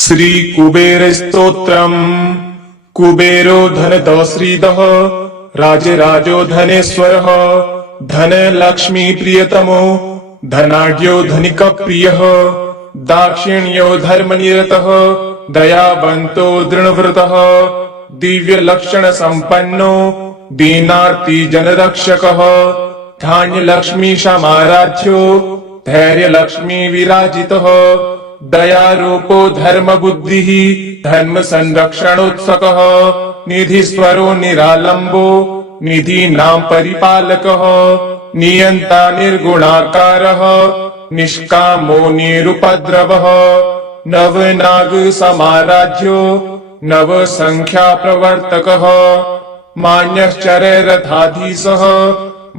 श्री कुबेर स्तोत्रम्। कुबेरो धनदश्रीदः राजराजो धनेश्वरः धनलक्ष्मी प्रियतमो धनाढ्यो धनिकप्रियः दाक्षिण्यो धर्मनिरतः दयावन्तो दृढव्रतः दिव्यलक्षणसम्पन्नो दीनार्ति जनरक्षकः धान्यलक्ष्मी समाराध्यो धैर्यलक्ष्मी विराजितः दयारूपो धर्मबुद्धिः धर्म संरक्षणोत्सकः निधिस्वरो निरालम्बो निधीनां परिपालकः नियन्ता निर्गुणाकारः निष्कामो निरुपद्रवः नवनाग समाराध्यो नवसंख्या प्रवर्तकः मान्यश्चररथाधीशः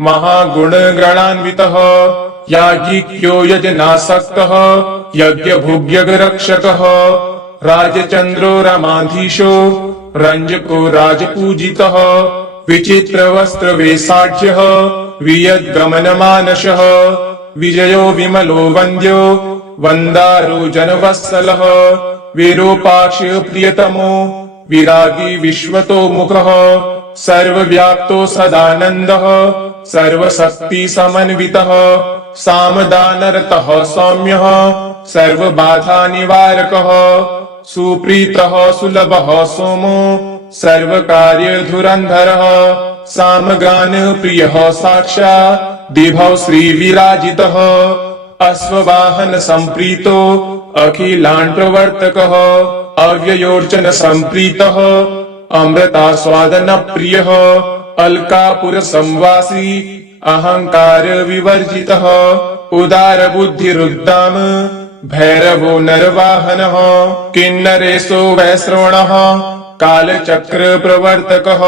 महागुणगणान्वितः याज्ञिक्यो यजनासक्तः यज्ञभुग्यगरक्षकः राजचन्द्रो रमाधीशो रञ्जको राजपूजितः विचित्रवस्त्रवेषाढ्यः वियद्गमनमानसः विजयो विमलो वन्द्यो वन्दारो जनवत्सलः विरूपाक्ष प्रियतमो विरागी विश्वतो मुखः सर्वव्याप्तो सदानन्दः सर्वशक्तिसमन्वितः सामदानरतः सौम्यः सर्वबाधानिवारकः सुप्रीतः सुलभः सोमो सर्वकार्यधुरन्धरः सामगानप्रियः साक्षात् दिभौ श्रीविराजितः अश्ववाहनसम्प्रीतो अखिलान् प्रवर्तकः अव्ययोर्चनसम्प्रीतः अमृतास्वादनप्रियः अलकापुरसंवासी अहंकार विवर्जितः उदारबुद्धिरुद्दाम भैरवो नरवाहनः किन्नरेशो वैश्रवणः कालचक्र प्रवर्तकः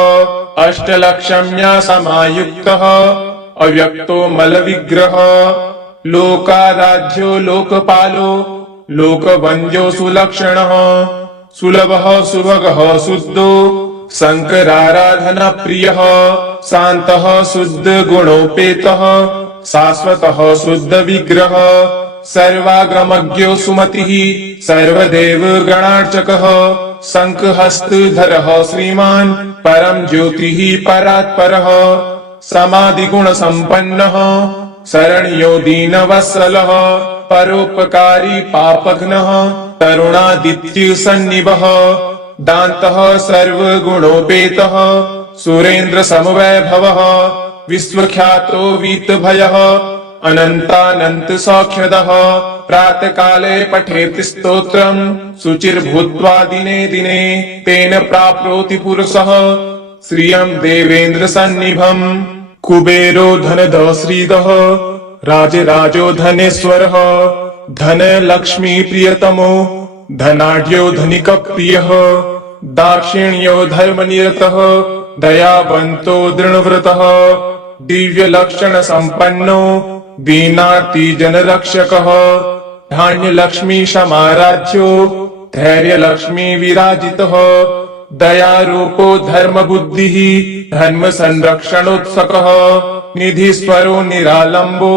अष्टलक्षम्या समायुक्तः अव्यक्तो मलविग्रह लोकाराध्यो लोकपालो लोकवन्द्यो सुलक्षणः सुलभः सुभगः शुद्धो शंकराराधना प्रियः शान्तः शुद्ध गुणोपेतः शाश्वतः शुद्ध विग्रह सर्वागमज्ञो सुमतिः सर्वदेव गणार्चकः शंखहस्तधरः श्रीमान् परम ज्योतिः परात्परः समाधिगुण संपन्नः शरण्यो दीनवत्सलः परोपकारी पापघ्नः तरुणादित्य सन्निभः दान्तः सर्वगुणोपेतः सुरेन्द्र समवैभवः विश्वख्यातो वीतभयः अनन्तानन्त सौख्यदः प्रातःकाले पठेत् स्तोत्रम् शुचिर्भूत्वा दिने दिने तेन प्राप्नोति पुरुषः श्रियं देवेन्द्र सन्निभम्। कुबेरो धनदश्रीदः राजराजो धनेश्वरः धनलक्ष्मी प्रियतमो धनाढ्यो धनिकप्रियः दाक्षिण्यो धर्मनिरतः दयावन्तो दृढव्रतः दिव्यलक्षणसम्पन्नो दीनार्ति जनरक्षकः धान्यलक्ष्मी समाराध्यो धैर्यलक्ष्मी विराजितः दयारूपो धर्मबुद्धिः धर्म संरक्षणोत्सकः निधिस्वरो निरालम्बो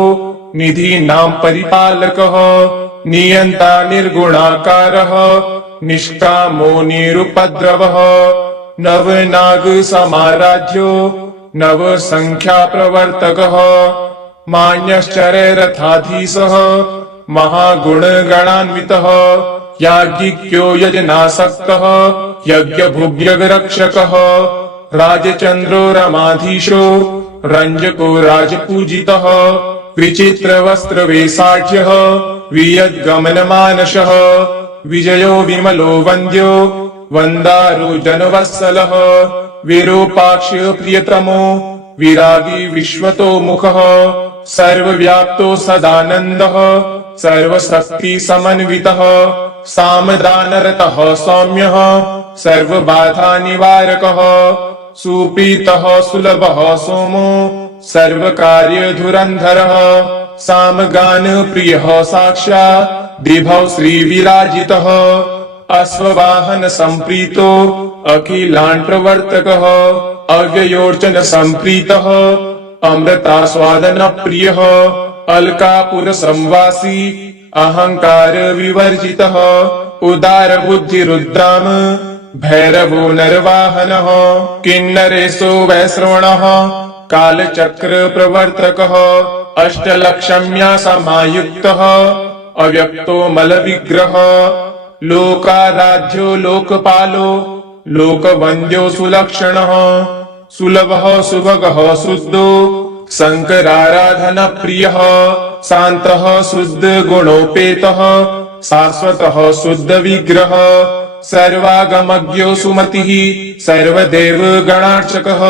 निधीनां परिपालकः नियन्ता निर्गुणाकारः निष्कामो निरुपद्रवः नवनाग समाराध्यो नवसंख्या प्रवर्तकः मान्यश्चररथाधीशः महागुणगणान्वितः याज्ञिक्यो यजनासक्तः यज्ञभुग्यगरक्षकः राजचन्द्रो रमाधीशो रञ्जको राजपूजितः विचित्रवस्त्रवेषाढ्यः वियद्गमनमानसः विजयो विमलो वन्द्यो वन्दारो जनवत्सलः विरूपाक्ष प्रियतमो विरागी विश्वतो मुखः सर्वव्याप्तो सदानन्दः सर्वशक्तिसमन्वितः सामदानरतः सौम्यः सर्वबाधानिवारकः सुप्रीतः सुलभः सोमो सर्वकार्यधुरन्धरः सामगानप्रियः साक्षात् दिभौ श्रीविराजितः अश्ववाहनसम्प्रीतो अखिलान् प्रवर्तकः अव्ययोर्चनसम्प्रीतः अमृतास्वादनप्रियः अलकापुरसंवासी अहंकार विवर्जितः उदार बुद्धिरुद्राम भैरवो नरवाहनः किन्नरेशो वैश्रवणः कालचक्र प्रवर्तकः अष्टलक्षम्या समायुक्तः अव्यक्तो मलविग्रह लोकाराध्यो लोकपालो लोकवन्द्यो सुलक्षणः सुलभः सुभगः शुद्धो शंकराराधन प्रियः शान्तः शुद्ध गुणोपेतः शाश्वतः शुद्ध विग्रह सर्वागमज्ञो सुमतिः सर्वदेव गणार्चकः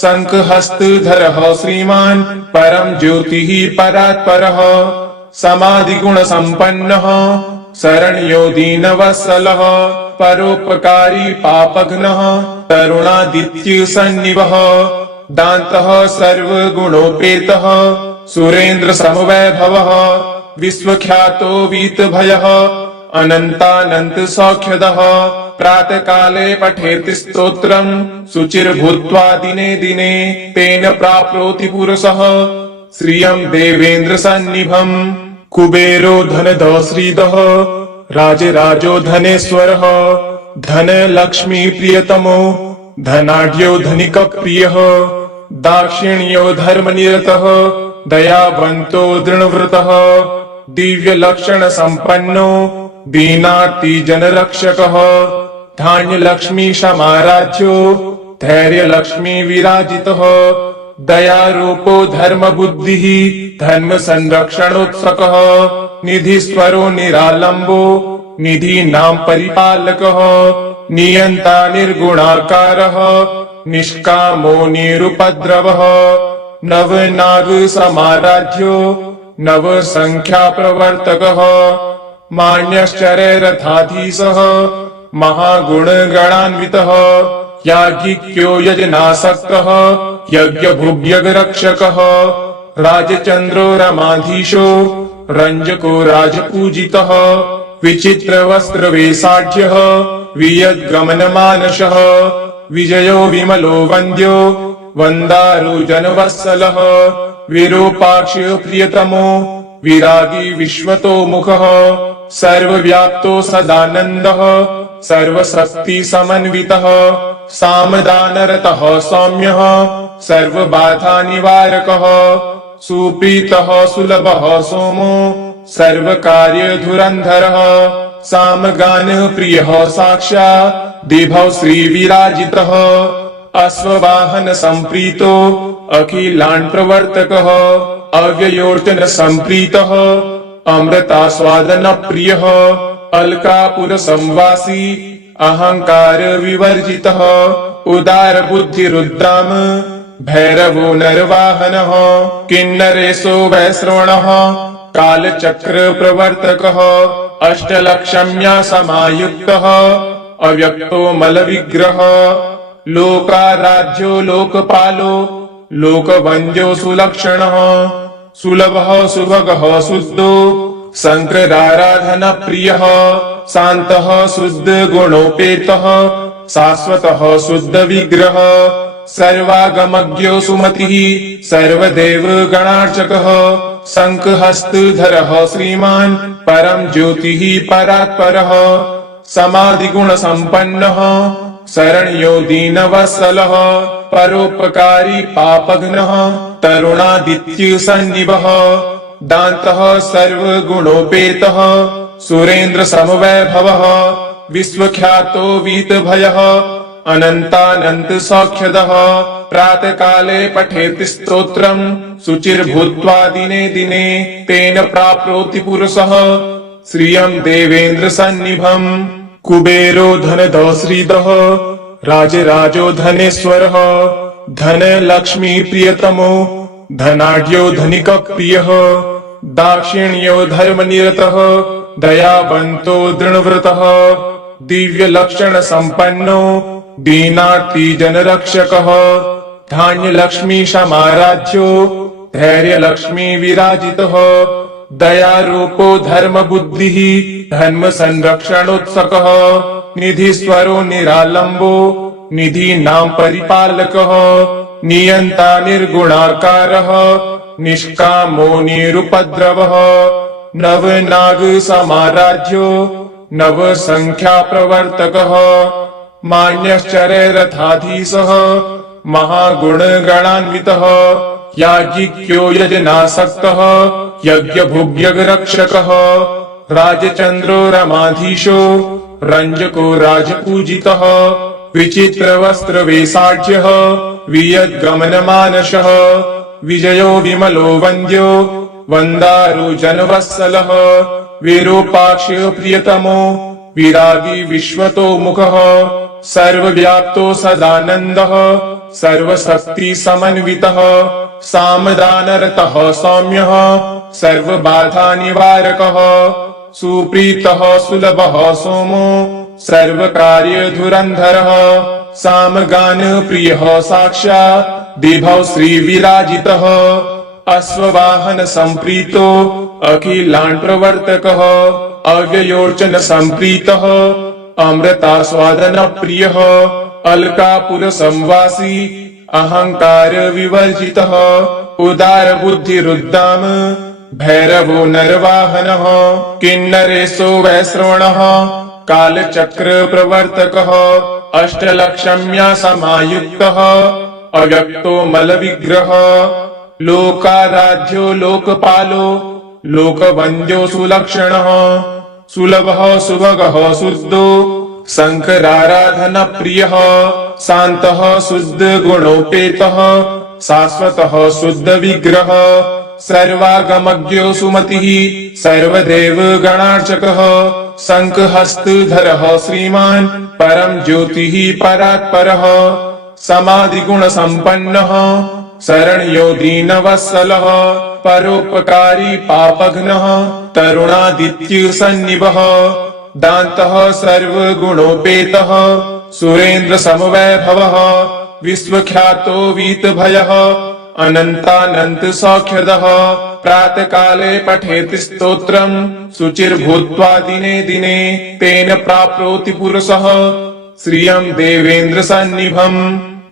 शंखहस्तधरः श्रीमान् परम ज्योतिः परात्परः समाधिगुण संपन्नः शरण्यो दीनवत्सलः परोपकारी पापघ्नः तरुणादित्य सन्निवः दान्तः सर्वगुणोपेतः सुरेन्द्र समवैभवः विश्वख्यातो वीतभयः अनन्तानन्त सौख्यदः प्रातः काले पठेति स्तोत्रम् शुचिर्भूत्वा दिने दिने तेन प्राप्नोति पुरुषः श्रियम् देवेन्द्र सन्निभम् कुबेरो धनदः श्रीदः राजराजो धनेश्वरः धन लक्ष्मी प्रियतमो धनाढ्यो धनिक प्रियः दाक्षिण्यो धर्मनिरतः दयावन्तो दृढव्रतः दिव्य लक्षण संपन्नो दीनार्ति जनरक्षकः धान्य लक्ष्मी समाराध्यो धैर्य लक्ष्मी विराजितः दयारूपो धर्म बुद्धिः धर्म संरक्षणोत्सकः निधिस्वरो निरालंबो निधि नाम परिपालकः नियंता निर्गुणाकारः निष्कामो निरुपद्रवः नवनाग समाराध्यो नव संख्या प्रवर्तकः मान्यश्चर्य रथाधीशः महागुण गणान्वितः याज्ञिक्यो यजनासक्तः यज्ञ भुव्यग रक्षकः राजचंद्रो रमाधीशो रंजको राजपूजितः विचित्र वस्त्र वेशाढ्यः वियद्गमन मानसः विजयो विमलो वन्द्यो वन्दारो जनवत्सलः विरूपाक्ष प्रियतमो विरागी विश्वतो मुखः सर्वव्याप्तो सदानन्दः सर्वशक्ति समन्वितः सामदानरतः सौम्यः सर्वबाधा निवारकः सुप्रीतः सुलभः सोमो सर्वकार्य धुरन्धरः सामगान प्रियः साक्षात् दिभौ श्री विराजितः अश्ववाहन संप्रीतो अखिलान् प्रवर्तकः अव्ययोर्चन संप्रीतः अमृतास्वादन प्रियः अलकापुर संवासी अहंकार विवर्जितः उदार बुद्धि रुद्राम भैरवो नरवाहनः किन्नरेशो वैश्रवणः कालचक्र प्रवर्तकः अष्टलक्षम्या समायुक्तः अव्यक्तो मलविग्रह लोकाराध्यो लोकपालो लोकवन्द्यो सुलक्षणः सुलभः सुभगः शुद्धो शंकराराधन प्रियः शान्तः शुद्ध गुणोपेतः शाश्वतः शुद्ध विग्रह सर्वागमज्ञो सुमतिः सर्वदेव गणार्चकः शंखहस्तधरः श्रीमान् परम ज्योतिः परात्परः समाधिगुण संपन्नः शरण्यो दीनवत्सलः परोपकारी पापघ्नः तरुणादित्य सन्निवः दान्तः सर्वगुणोपेतः सुरेन्द्र समवैभवः विश्वख्यातो वीतभयः अनन्तानन्त सौख्यदः प्रातः काले पठेति स्तोत्रम् शुचिर्भूत्वा दिने दिने तेन प्राप्नोति पुरुषः श्रियम् देवेन्द्र सन्निभम् कुबेरो धनदः श्रीदः राजराजो धनेश्वरः धन लक्ष्मी प्रियतमो धनाढ्यो धनिक प्रियः दाक्षिण्यो धर्मनिरतः दयावन्तो दृढव्रतः दिव्य लक्षण संपन्नो दीनार्ति जनरक्षकः धान्य लक्ष्मी समाराध्यो धैर्य लक्ष्मी विराजितः दयारूपो धर्म बुद्धिः धर्म संरक्षणोत्सकः निधिस्वरो निरालंबो निधि नाम परिपालकः नियंता निर्गुणाकारः निष्कामो निरुपद्रवः नवनाग समाराध्यो नव संख्या प्रवर्तकः मान्यश्चरैरथाधीशः महागुण गणान्वितः याज्ञिक्यो यजनासक्तः यज्ञभुग्यगरक्षकः राजचंद्रो रमाधीशो रंजको राजपूजितः विचित्रवस्त्रवेषाढ्यः वियद्गमनमानसः विजयो विमलो वन्द्यो वन्दारो जनवत्सलः विरूपाक्ष प्रियतमो विरागी विश्वतो मुखः सर्वव्याप्तो सदानन्दः सर्वशक्ति समन्वितः सामदानरतः सौम्यः सर्वबाधा निवारकः सुप्रीतः सुलभः सोमो सर्वकार्यधुरन्धरः सामगान प्रियः साक्षात् दिभौ श्रीविराजितः अश्ववाहन सम्प्रीतो अखिलान् प्रवर्तकः अव्ययोर्चन सम्प्रीतः अमृतास्वादन प्रियः अलकापुर संवासी अहंकार विवर्जितः उदार बुद्धिरुद्दाम भैरवो नरवाहनः किन्नरेशो वैश्रवणः कालचक्र प्रवर्तकः अष्टलक्षम्या समायुक्तः अव्यक्तो मलविग्रह लोकाराध्यो लोकपालो लोकवन्द्यो सुलक्षणः सुलभः सुभगः शुद्धो शंकराराधन प्रियः शान्तः शुद्ध गुणोपेतः शाश्वतः शुद्ध विग्रह सर्वागमज्ञो सुमतिः सर्वदेव गणार्चकः शंखहस्तधरः श्रीमान् परम ज्योतिः परात्परः समाधिगुण संपन्नः शरण्यो दीनवत्सलः परोपकारी पापघ्नः तरुणादित्य सन्निभः दान्तः सर्वगुणोपेतः सुरेन्द्र समवैभवः विश्वख्यातो वीतभयः अनन्तानन्त सौख्यदः प्रातःकाले पठेत् स्तोत्रम् शुचिर्भूत्वा दिने दिने तेन प्राप्नोति पुरुषः श्रियम् देवेन्द्र सन्निभम्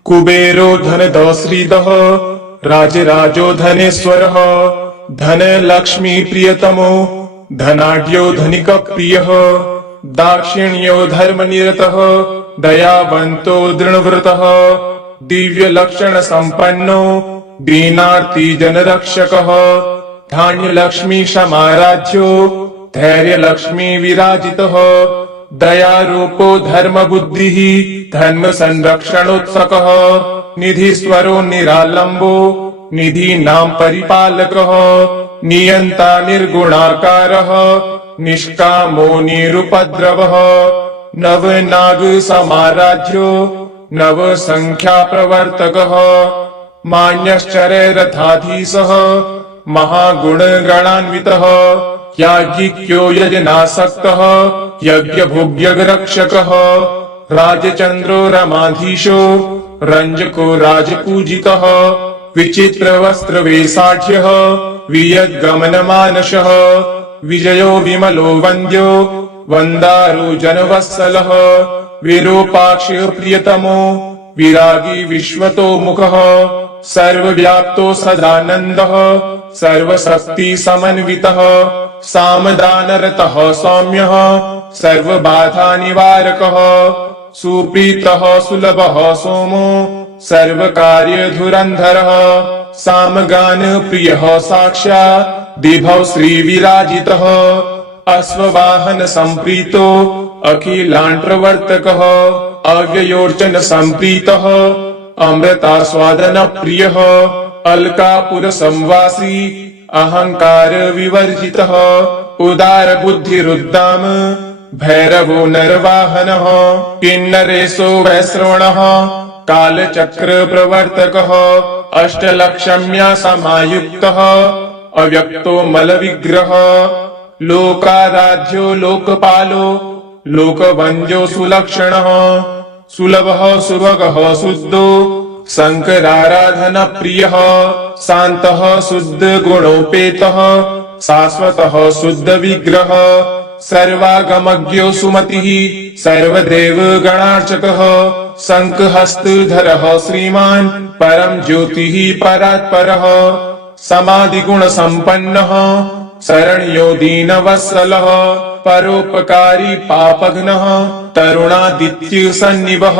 कुबेरो धनदः श्रीदः राजराजो धनेश्वरः धनलक्ष्मी प्रियतमो धनाढ्यो धनिक प्रियः दाक्षिण्यो धर्मनिरतः दयावन्तो दृढव्रतः दिव्य लक्षण संपन्नो दीनार्ति जनरक्षकः धान्य लक्ष्मी समाराध्यो धैर्य लक्ष्मी विराजितः दयारूपो धर्म बुद्धिः धर्म संरक्षणोत्सकः निधीश्वरो निरालंबो निधीनां परिपालकः नियंता निर्गुणाकारः निष्कामो निरुपद्रवः नवनाग समाराध्यो नव संख्या प्रवर्तकः मान्यश्चरैरथाधीशः महागुण गणान्वितः याज्ञिक्यो यजनासक्तः यज्ञभुग्यगरक्षकः राजचंद्रो रमाधीशो रंजको राजपूजितः विचित्रवस्त्रवेषाढ्यः वियद्गमनमानसः विजयो विमलो वन्द्यो वन्दारो जनवत्सलः विरूपाक्ष प्रियतमो विरागी विश्वतो मुखः सर्वव्याप्तो सदानन्दः सर्वशक्ति समन्वितः सामदानरतः सौम्यः सर्वबाधा निवारकः सुप्रीतः सुलभः सोमो सर्वकार्यधुरन्धरः सामगान प्रियः साक्षात् दिभौ श्रीविराजितः अश्ववाहन सम्प्रीतो अखिलान् प्रवर्तकः अव्ययोर्चन सम्प्रीतः अमृतास्वादन प्रियः अलकापुर संवासी अहंकार विवर्जितः उदार बुद्धिरुद्दाम भैरवो नरवाहनः किन्नरेशो वैश्रवणः कालचक्र प्रवर्तकः अष्टलक्षम्या समायुक्तः अव्यक्तो मलविग्रह लोकाराध्यो लोकपालो लोकवन्द्यो सुलक्षणः सुलभः सुभगः शुद्धो शंकराराधन प्रियः शान्तः शुद्ध गुणोपेतः शाश्वतः शुद्ध विग्रह सर्वागमज्ञो सुमतिः सर्वदेव गणार्चकः शंखहस्तधरः श्रीमान् परम ज्योतिः परात्परः समाधिगुण संपन्नः शरण्यो दीनवत्सलः परोपकारी पापघ्नः तरुणादित्य सन्निभः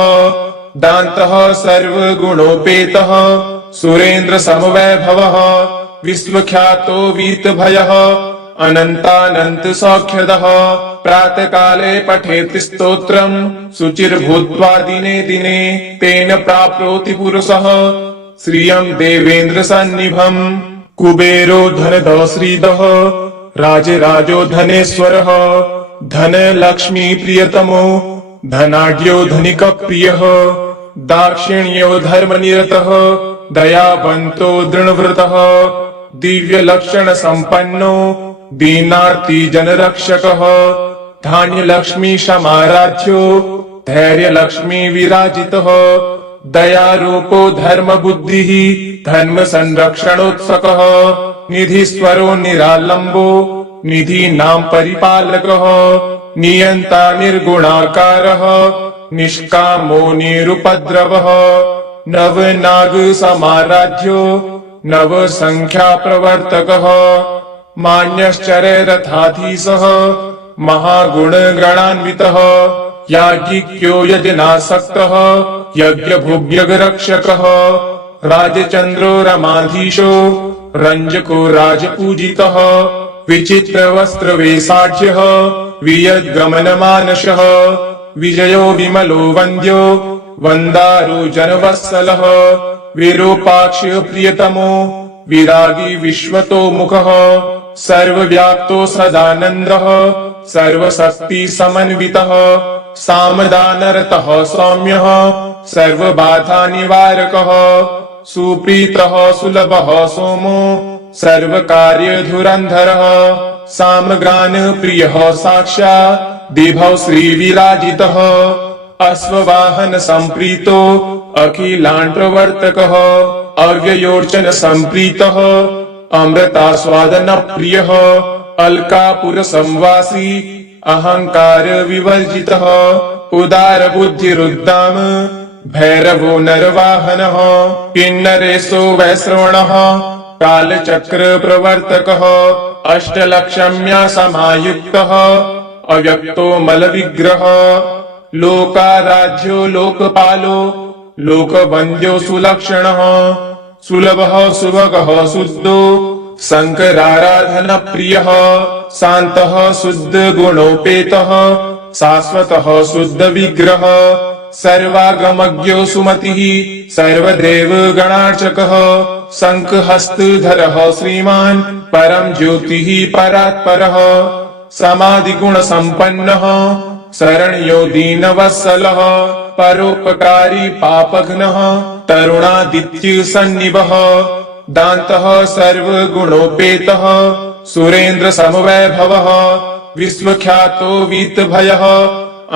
दान्तः सर्वगुणोपेतः सुरेन्द्र समवैभवः विश्वख्यातो वीतभयः अनन्तानन्त सौख्यदः प्रातःकाले पठेत् स्तोत्रम् शुचिर्भूत्वा दिने दिने तेन प्राप्नोति पुरुषः श्रियम् देवेन्द्र सन्निभम् कुबेरो धनदः श्रीदः राजराजो धनेश्वरः धन लक्ष्मी प्रियतमो धनाढ्यो धनिक प्रियः दाक्षिण्यो धर्मनिरतः दयावन्तो दृढव्रतः दिव्य लक्षण संपन्नो दीनार्ति जनरक्षकः धान्य लक्ष्मी समाराध्यो धैर्य लक्ष्मी विराजितः दयारूपो धर्म बुद्धिः धर्म संरक्षणोत्सकः निधीश्वरो निरालंबो निधीनां परिपालकः नियंता निर्गुणाकारः निष्कामो निरुपद्रवः नवनाग समाराध्यो नव संख्या प्रवर्तकः मान्यश्चररथाधीशः महागुण गणान्वितः याज्ञिक्यो यजनासक्तः यज्ञभुव्यगरक्षकः राजचन्द्रो रमाधीशो रञ्जको राजपूजितः विचित्र वस्त्र वेशाढ्यः वियद्गमनमानसः विजयो विमलो वन्द्यो वन्दारो जनवत्सलः विरूपाक्ष प्रियतमो विरागी विश्वतो मुखः सर्वव्याप्तो सदानन्दः सर्वशक्ति समन्वितः सामदानरतः सौम्यः सर्वबाधा निवारकः सुप्रीतः सुलभः सोमो सर्वकार्य धुरन्धरः सामग्रान प्रियः साक्षात् दिभौ श्रीविराजितः अश्ववाहन संप्रीतो अखिलान् प्रवर्तकः अव्ययोर्चन संप्रीतः अमृतास्वादन प्रियः अलकापुर संवासी अहंकार विवर्जितः उदार बुद्धिरुद्दाम भैरवो नरवाहनः किन्नरेशो वैश्रवणः कालचक्र प्रवर्तकः अष्टलक्षम्या समायुक्तः अव्यक्तो मलविग्रह लोकाराध्यो लोकपालो लोकवन्द्यो सुलक्षणः सुलभः सुभगः शुद्धो शंकराराधन प्रियः शान्तः शुद्ध गुणोपेतः शाश्वतः शुद्ध विग्रह सर्वागमज्ञो सुमतिः सर्वदेव गणार्चकः शंखहस्तधरः श्रीमान् परम ज्योतिः परात्परः समाधिगुण संपन्नः शरण्यो दीनवत्सलः परोपकारी पापघ्नः तरुणादित्य सन्निभः दान्तः सर्वगुणोपेतः सुरेन्द्र समवैभवः विश्वख्यातो वीतभयः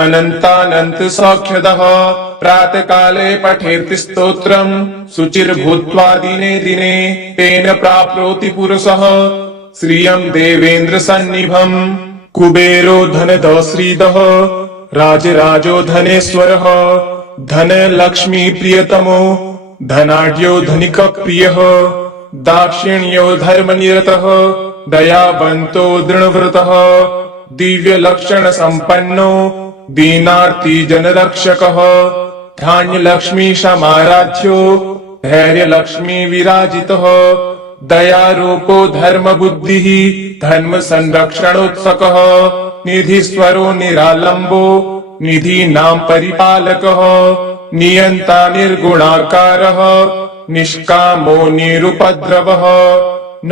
अनन्तानन्त सौख्यदः प्रातःकाले पठेत् स्तोत्रम् शुचिर्भूत्वा दिने दिने तेन प्राप्नोति पुरुषः श्रियम् देवेन्द्र सन्निभम् कुबेरो धनदः श्रीदः राजराजो धनेश्वरः धन लक्ष्मी प्रियतमो धनाढ्यो धनिक प्रियः दाक्षिण्यो धर्मनिरतः दयावन्तो दृढव्रतः दिव्य लक्षण संपन्नो दीनार्ति जनरक्षकः धान्य लक्ष्मी समाराध्यो धैर्य लक्ष्मी विराजितः दयारूपो धर्म बुद्धिः धर्म संरक्षणोत्सकः निधीश्वरो निरालंबो निधीनां परिपालकः नियंता निर्गुणाकारः निष्कामो निरुपद्रवः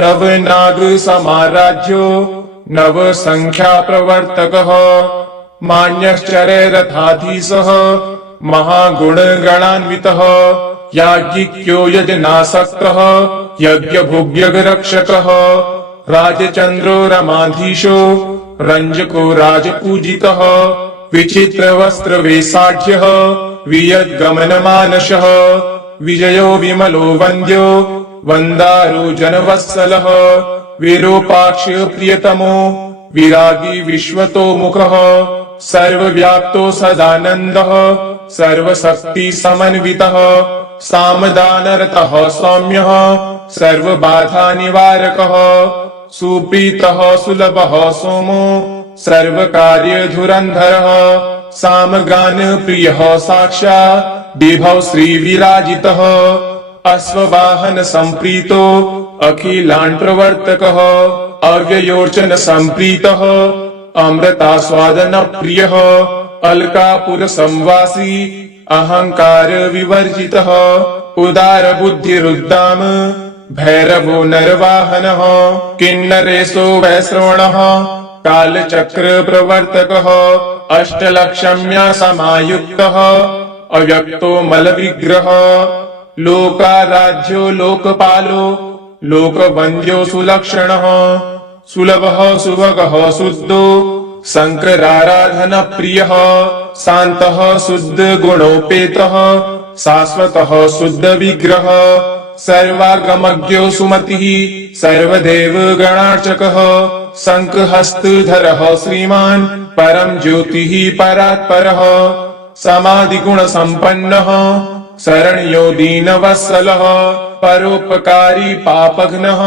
नवनाग समाराध्यो नव संख्या प्रवर्तकः मान्यश्चररथाधीशः महागुण गणान्वितः याज्ञिक्यो यजनासक्तः यज्ञभुव्यगरक्षकः राजचन्द्रो रमाधीशो रञ्जको राजपूजितः विचित्र वस्त्र वेशाढ्यः वियद्गमनमानसः विजयो विमलो वन्द्यो वन्दारो जनवत्सलः विरूपाक्ष प्रियतमो विरागी विश्वतो मुखः सर्वव्याप्तो सदानन्दः सर्वशक्ति समन्वितः सामदानरतः सौम्यः सर्वबाधा निवारकः सुप्रीतः सुलभः सोमो सर्वकार्यधुरन्धरः सामगान प्रियः साक्षात् विभव श्रीविराजितः अश्ववाहन संप्रीतो अखिलान् प्रवर्तकः अव्ययोर्चन संप्रीतः अमृतास्वादन प्रियः अलकापुर संवासी अहंकार विवर्जितः उदार बुद्धिरुद्दाम भैरवो नरवाहनः किन्नरेशो वैश्रवणः कालचक्र प्रवर्तकः अष्टलक्षम्या समायुक्तः अव्यक्तो मलविग्रह लोकाराध्यो लोकपालो लोकवन्द्यो सुलक्षणः सुलभः सुभगः शुद्धो शंकराराधन प्रियः शान्तः शुद्ध गुणोपेतः शाश्वतः शुद्ध विग्रह सर्वागमज्ञो सुमतिः सर्वदेव गणार्चकः शंखहस्तधरः श्रीमान् परम ज्योतिः परात्परः समाधिगुण संपन्नः शरण्यो दीनवत्सलः परोपकारी पापघ्नः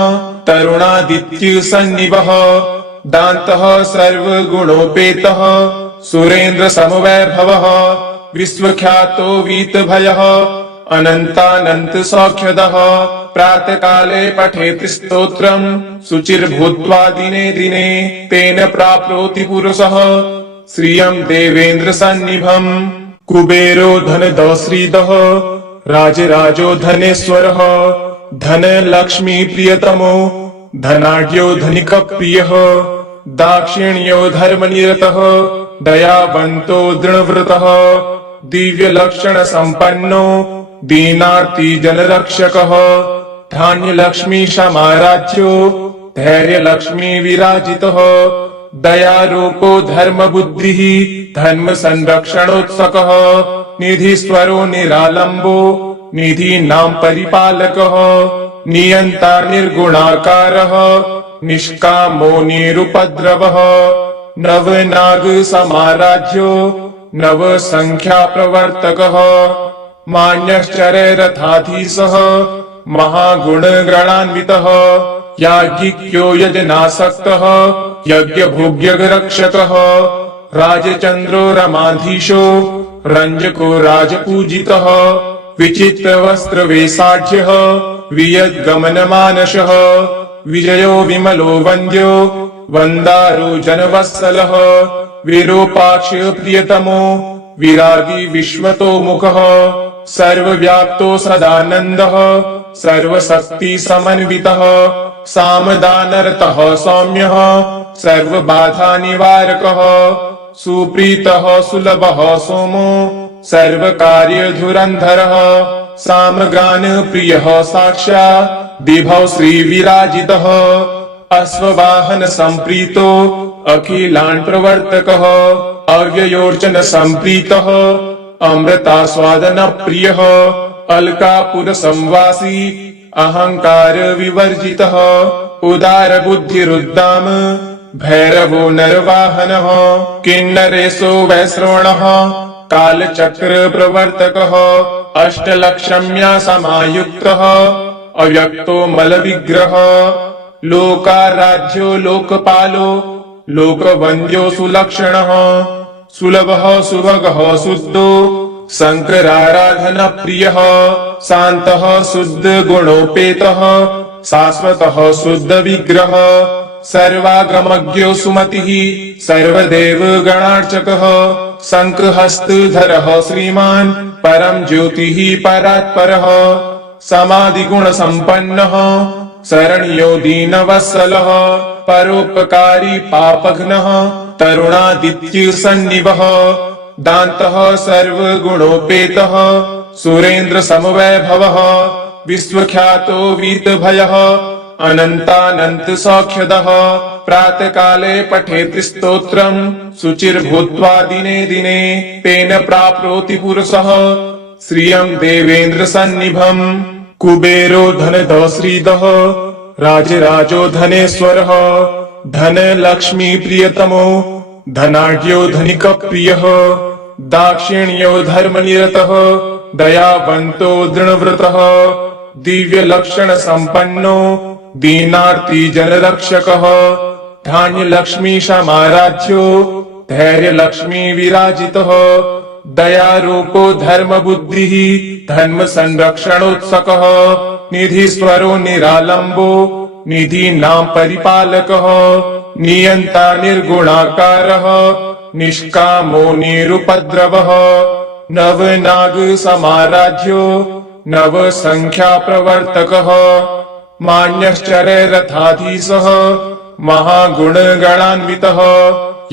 तरुणादित्य सन्निभः दान्तः सर्वगुणोपेतः सुरेन्द्र समवैभवः विश्वख्यातो वीतभयः अनन्तानन्त सौख्यदः प्रातःकाले पठेत् स्तोत्रम् शुचिर्भूत्वा दिने दिने तेन प्राप्नोति पुरुषः श्रियम् देवेन्द्र सन्निभम् कुबेरो धनदः श्रीदः राजराजो धनेश्वरः धन लक्ष्मी प्रियतमो धनाढ्यो धनिक प्रियः दाक्षिण्यो धर्मनिरतः दयावन्तो दृढव्रतः दिव्य लक्षण संपन्नो दीनार्ति जनरक्षकः धान्य लक्ष्मी समाराध्यो धैर्य लक्ष्मी विराजितः दयारूपो धर्म बुद्धिः धर्म संरक्षणोत्सकः निधिस्वरो निरालंबो निधीनां परिपालकः नियंता निर्गुणाकारः निष्कामो निरुपद्रवः नवनाग समाराध्यो नव संख्या प्रवर्तकः मान्यश्चररथाधीशः महागुण गणान्वितः याज्ञिक्यो यजनासक्तः यज्ञ भोग्य रक्षकः राजचंद्रो रमाधीशो रंजको राजपूजितः विचित्र वस्त्र वेशाढ्यः वियद्गमनमानसः विजयो विमलो वन्द्यो वन्दारो जनवत्सलः विरूपाक्ष प्रियतमो विरागी विश्वतो मुखः सर्वव्याप्तो सदानन्दः सर्वशक्ति समन्वितः सामदानरतः सौम्यः सर्वबाधा निवारकः सुप्रीतः सुलभः सोमो सर्वकार्यधुरन्धरः सामगान प्रियः साक्षात् विभव श्रीविराजितः अश्ववाहन संप्रीतो अखिलान् प्रवर्तकः अव्ययोर्चन संप्रीतः अमृतास्वादन प्रियः अलकापुर संवासी अहंकार विवर्जितः उदार बुद्धिरुद्दाम भैरवो नरवाहनः किन्नरेशो वैश्रवणः कालचक्र प्रवर्तकः अष्टलक्षम्या समायुक्तः अव्यक्तो मलविग्रह लोकाराध्यो लोकपालो लोकवन्द्यो सुलक्षणः सुलभः सुभगः शुद्धो शंकराराधन प्रियः शान्तः शुद्ध गुणोपेतः शाश्वतः शुद्ध विग्रह सर्वागमज्ञो सुमतिः सर्वदेव गणार्चकः शंखहस्तधरः श्रीमान् परम ज्योतिः परात्परः समाधिगुण संपन्नः शरण्यो दीनवत्सलः परोपकारी पापघ्नः तरुणादित्य सन्निभः दान्तः सर्वगुणोपेतः सुरेन्द्र समवैभवः विश्वख्यातो वीतभयः अनन्तानन्त सौख्यदः प्रातःकाले पठेत् स्तोत्रम् शुचिर्भूत्वा दिने दिने तेन प्राप्नोति पुरुषः श्रियम् देवेन्द्र सन्निभम् कुबेरो धनदः श्रीदः राजराजो धनेश्वरः धन लक्ष्मी प्रियतमो धनाढ्यो धनिक प्रियः दाक्षिण्यो धर्मनिरतः दयावन्तो दृढव्रतः दिव्य लक्षण संपन्नो दीनार्ती जनरक्षकः धान्यलक्ष्मी समाराध्यो धैर्यलक्ष्मी विराजितः दयारूपो धर्मबुद्धिः धर्म संरक्षणोत्सकः निधिस्वरो निरालम्बो निधीनां परिपालकः नियन्ता निर्गुणाकारः निष्कामो निरुपद्रवः नवनाग समाराध्यो नवसंख्या प्रवर्तकः मान्यश्चरे रथाधीशः महागुणगणान्वितः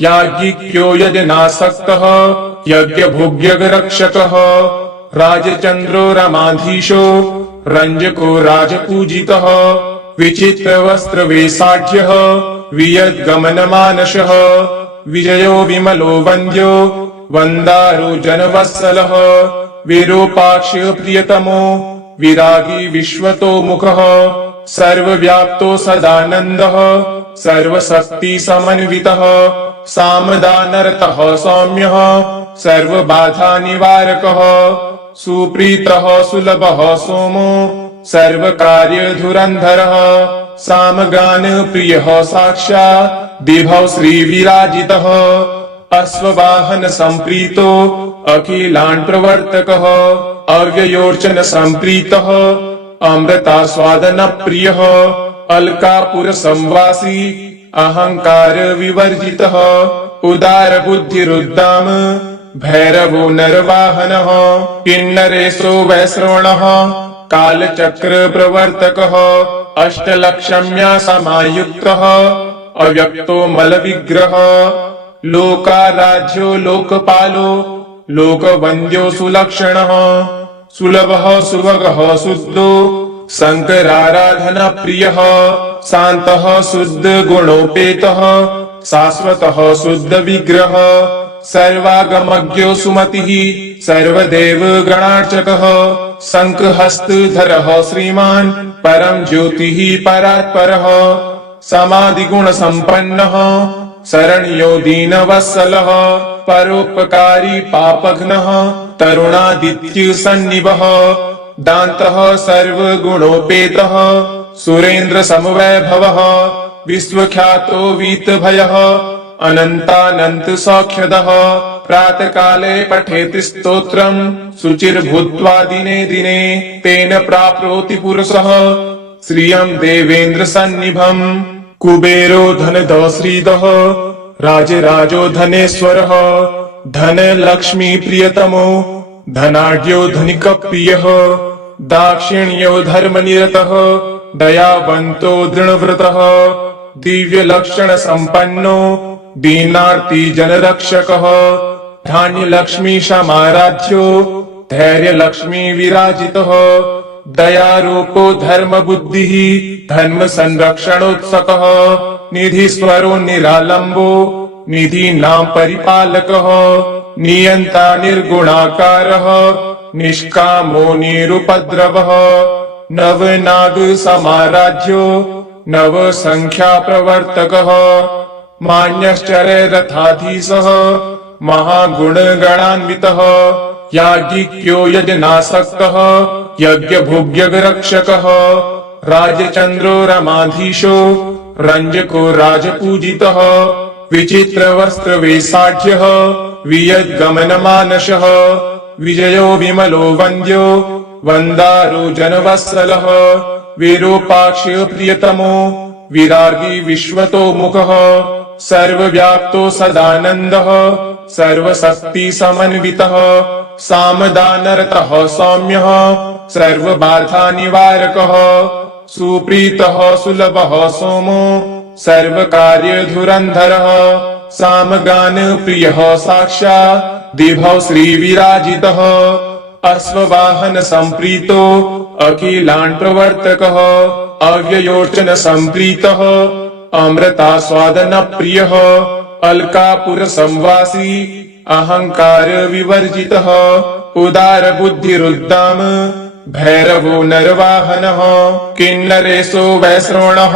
याज्ञिक्यो यजनासक्तः यज्ञभुग्यगरक्षकः राजचन्द्रो रमाधीशो रञ्जको राजपूजितः विचित्रवस्त्रवेषाढ्यः वियद्गमनमानसः विजयो विमलो वन्द्यो वन्दारो जनवत्सलः विरूपाक्ष प्रियतमो विरागी विश्वतोमुखः सर्वव्याप्तो सदानन्दः सर्वशक्तिसमन्वितः सामदानरतः सौम्यः सर्वबाधानिवारकः सुप्रीतः सुलभः सोमो सर्वकार्यधुरन्धरः सामगानप्रियः साक्षात् दिभौ श्रीविराजितः अश्ववाहन सम्प्रीतो अखिलान् प्रवर्तकः अव्ययोर्चन सम्प्रीतः अमृतास्वादन प्रियः अलकापुर संवासी अहंकार विवर्जितः उदार बुद्धिरुद्दाम भैरवो नरवाहनः किन्नरेशो वैश्रवणः कालचक्र प्रवर्तकः अष्टलक्षम्या समायुक्तः अव्यक्तो मलविग्रह लोकाराध्यो लोकपालो लोकवन्द्यो सुलक्षणः सुलभः सुभगः शुद्धो शंकराराधन प्रियः शान्तः शुद्ध गुणोपेतः शाश्वतः शुद्ध विग्रह सर्वागमज्ञो सुमतिः सर्वदेव गणार्चकः शंखहस्तधरः श्रीमान् परम ज्योतिः परात्परः समाधिगुण संपन्नः शरण्यो दीनवत्सलः परोपकारी पापघ्नः तरुणादित्य सन्निभः दान्तः सर्वगुणोपेतः सुरेन्द्र समवैभवः विश्वख्यातो वीतभयः अनन्तानन्त सौख्यदः प्रातःकाले पठेति स्तोत्रम् शुचिर्भूत्वा दिने दिने तेन प्राप्नोति पुरुषः श्रियम् देवेन्द्र सन्निभम् कुबेरो धनदः श्रीदः राजराजो धनेश्वरः धन लक्ष्मी प्रियतमो धनाढ्यो धनिक प्रियः दाक्षिण्यो धर्मनिरतः दयावन्तो दृढव्रतः दिव्य लक्षण संपन्नो दीनार्ती जनरक्षकः धान्य लक्ष्मी समाराध्यो धैर्य लक्ष्मी विराजितः दयारूपो धर्म बुद्धिः धर्म संरक्षणोत्सकः निधिस्वरो निरालम्बो निधीनां परिपालकः नियन्ता निर्गुणाकारः निष्कामो निरुपद्रवः नवनाग समाराध्यो नवसंख्या प्रवर्तकः मान्यश्चरे रथाधीशः महागुणगणान्वितः याज्ञिक्यो यजनासक्तः यज्ञभुग्यगरक्षकः राजचन्द्रो रमाधीशो रञ्जको राजपूजितः विचित्रवस्त्रवेषाढ्यः वियद्गमनमानसः विजयो विमलो वन्द्यो वन्दारो जनवत्सलः विरूपाक्ष प्रियतमो विरागी विश्वतोमुखः सर्वव्याप्तो सदानन्दः सर्वशक्तिसमन्वितः सामदानरतः सौम्यः सर्वबाधानिवारकः सुप्रीतः सुलभः सोमो सर्वकार्यधुरन्धरः सामगानप्रियः साक्षात् दिभौ श्रीविराजितः अश्ववाहन सम्प्रीतो अखिलान् प्रवर्तकः अव्ययोर्चन सम्प्रीतः अमृतास्वादन प्रियः अलकापुर संवासी अहंकार विवर्जितः उदार बुद्धिरुद्दाम भैरवो नरवाहनः किन्नरेशो वैश्रवणः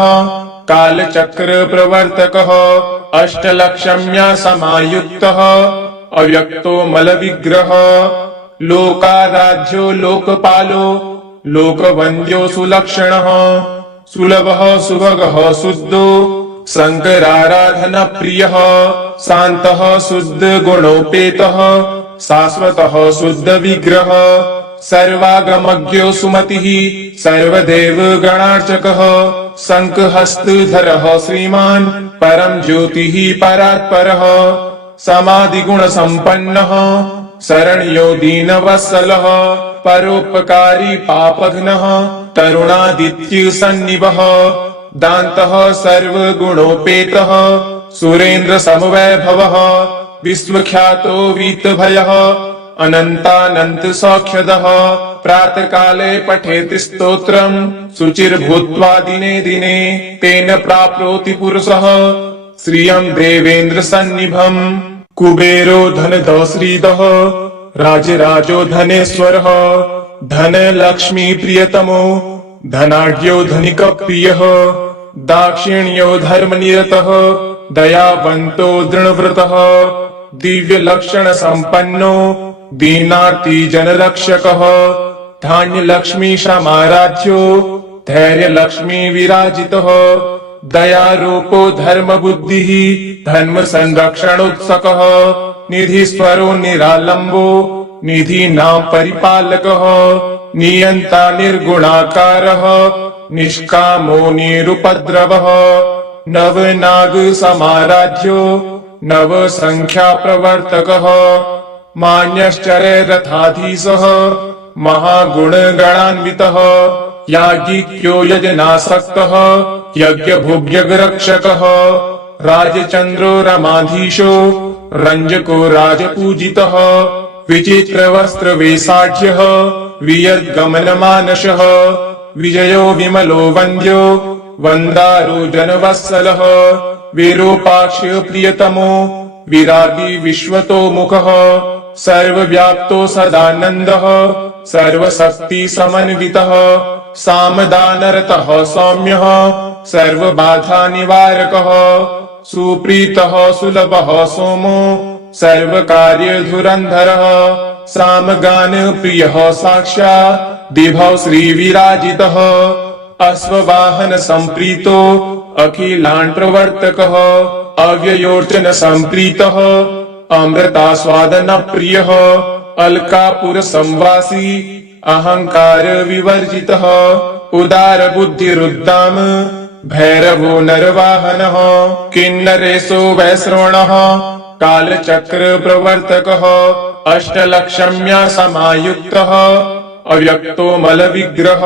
कालचक्र प्रवर्तकः अष्टलक्षम्या समायुक्तः अव्यक्तो मलविग्रह लोकाराध्यो लोकपालो लोकवन्द्यो सुलक्षणः सुलभः सुभगः शुद्धो शंकराराधन प्रियः शान्तः शुद्ध गुणोपेतः शाश्वतः शुद्ध विग्रह सर्वागमज्ञो सुमतिः सर्वदेव गणार्चकः शंखहस्तधरः श्रीमान् परम ज्योतिः परात्परः समाधिगुण संपन्नः शरण्यो दीनवत्सलः परोपकारी पापघ्नः तरुणादित्य सन्निभः दान्तः सर्वगुणोपेतः सुरेन्द्र समवैभवः विश्वख्यातो वीतभयः अनन्तानन्त सौख्यदः प्रातःकाले पठेति स्तोत्रम् शुचिर्भूत्वा दिने दिने तेन प्राप्नोति पुरुषः श्रियम् देवेन्द्र सन्निभम् कुबेरो धनदो श्रीदः राजराजो धनेश्वरः धन लक्ष्मी प्रियतमो धनाढ्यो धनिक प्रियः दाक्षिण्यो धर्मनिरतः दयावन्तो दृढव्रतः दिव्य लक्षण संपन्नो दीनार्ति जनरक्षकः धान्य लक्ष्मी समाराध्यो धैर्य लक्ष्मी विराजितः दयारूपो धर्म बुद्धिः धर्म संरक्षणोत्सकः निधिस्वरो निरालंबो निधीनां परिपालकः नियंता निर्गुणाकारः निष्कामो निरुपद्रवः नवनाग समाराध्यो नव संख्या प्रवर्तकः मान्यश्चर्य रथाधीशः महागुण गणान्वितः याज्ञिक्यो यजनासक्तः यज्ञ भोग्य रक्षकः राजचंद्रो रमाधीशो रंजको राजपूजितः विचित्र वस्त्र वेशाढ्यः वियद्गमन मानसः विजयो विमलो वन्द्यो वन्दारो जनवत्सलः विरूपाक्ष प्रियतमो विरागी विश्वतो मुखः सर्वव्याप्तो सदानन्दः सर्वशक्ति समन्वितः सामदानरतः सौम्यः सर्वबाधा निवारकः सुप्रीतः सुलभः सोमो सर्वकार्य धुरन्धरः सामगान प्रियः साक्षात् दिभौ श्रीविराजितः अश्ववाहन संप्रीतो अखिलान् प्रवर्तकः अव्ययोर्चन संप्रीतः अमृतास्वादन प्रियः अलकापुर संवासी अहंकार विवर्जितः उदार बुद्धिरुद्दाम भैरवो नरवाहनः किन्नरेशो वैश्रवणः कालचक्र प्रवर्तकः अष्टलक्षम्या समायुक्तः अव्यक्तो मल विग्रह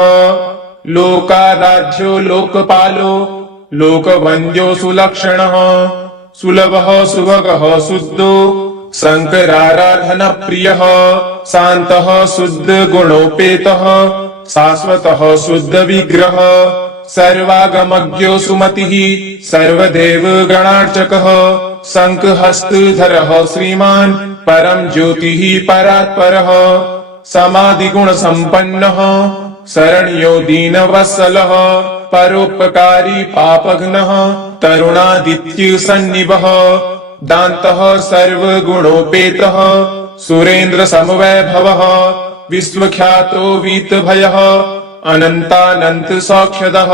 लोकाराध्यो लोकपालो लोकवन्द्यो सुलक्षणः सुलभः सुभगः शुद्धो शंकराराधन प्रियः शान्तः शुद्ध गुणोपेतः शाश्वतः शुद्ध विग्रह सर्वागमज्ञो सुमतिः सर्वदेव गणार्चकः शंखहस्तधरः श्रीमान् परम ज्योतिः परात्परः समाधिगुण संपन्नः शरण्यो दीनवत्सलः परोपकारी पापघ्नः तरुणादित्य सन्निभः दान्तः सर्वगुणोपेतः सुरेन्द्र समवैभवः विश्वख्यातो वीतभयः अनन्तानन्त सौख्यदः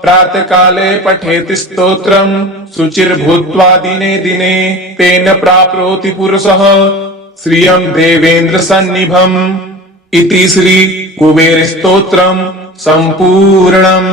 प्रातःकाले पठेति स्तोत्रम् शुचिर्भूत्वा दिने दिने तेन प्राप्नोति पुरुषः श्रियम् देवेन्द्र सन्निभम् इति श्री कुबेर स्तोत्रम् सम्पूर्णम्।